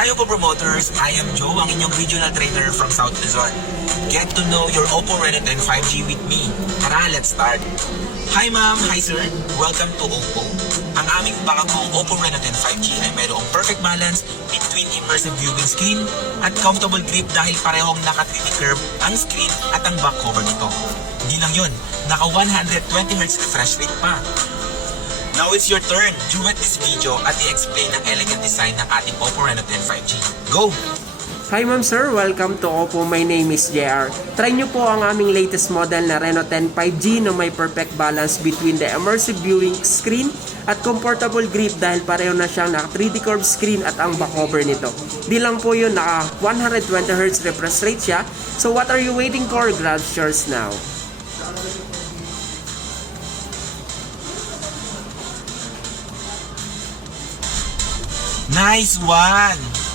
Hi Oppo promoters, I am Joe, ang inyong regional trainer from South Luzon. Get to know your Oppo Reno 10 5G with me. Tara, let's start. Hi ma'am, hi sir, welcome to Oppo. Ang aming bagong Oppo Reno 10 5G ay mayroong perfect balance between immersive viewing screen at comfortable grip dahil parehong naka 3D curve ang screen at ang back cover nito. Hindi lang yun, naka 120Hz refresh rate pa. Now it's your turn. Duet this video at i-explain ang elegant design ng ating Oppo Reno 10 5G. Go! Hi ma'am sir, welcome to Oppo. My name is JR. Try nyo po ang aming latest model na Reno 10 5G na may perfect balance between the immersive viewing screen at comfortable grip dahil pareho na siyang naka 3D curved screen at ang back cover nito. Di lang po yun, naka 120Hz refresh rate siya. So what are you waiting for? Grab yours now. Nice one!